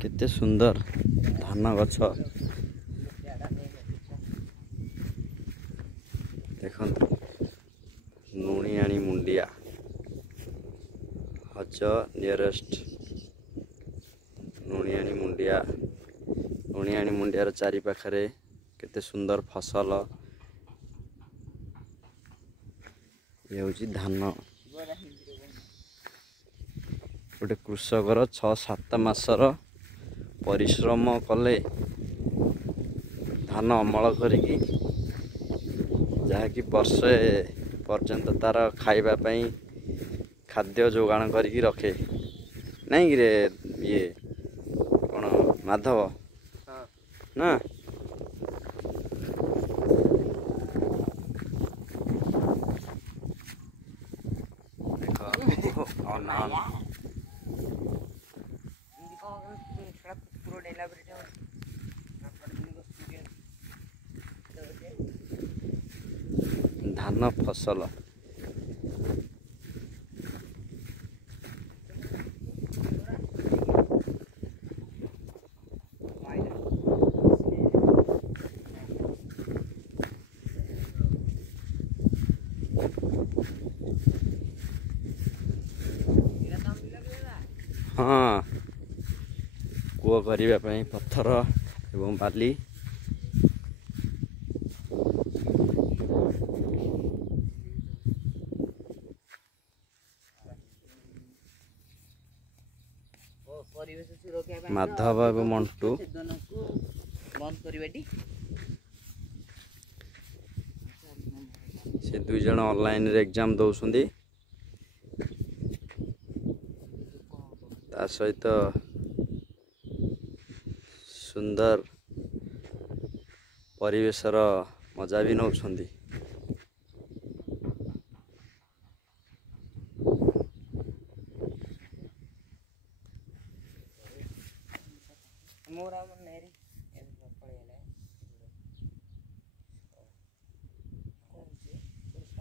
केते सुंदर धान गछ देखंतु नुणियाणी मुंडिया हज नियरेस्ट नुणियाणी मुंडियार चारि पाखरे केते सुंदर फसल ये हूँ धान गोटे कृषकर 6-7 मासर परिश्रम कले धान अमल करिकी जहाँकि वर्षे पर्यंत तार खाइबा पई खाद्य जोगाण करिकी रखे नहीं कि रे ये कौन माधव ना धान फसल हाँ कूଅ करने पत्थर एवं बाली माधव एवं मंटू से 2 जन ऑनलाइन रे एग्जाम दौसुंदी ता सहित सुंदर परिवेशर मजा भी नौछंदी। मोरा मन नहीं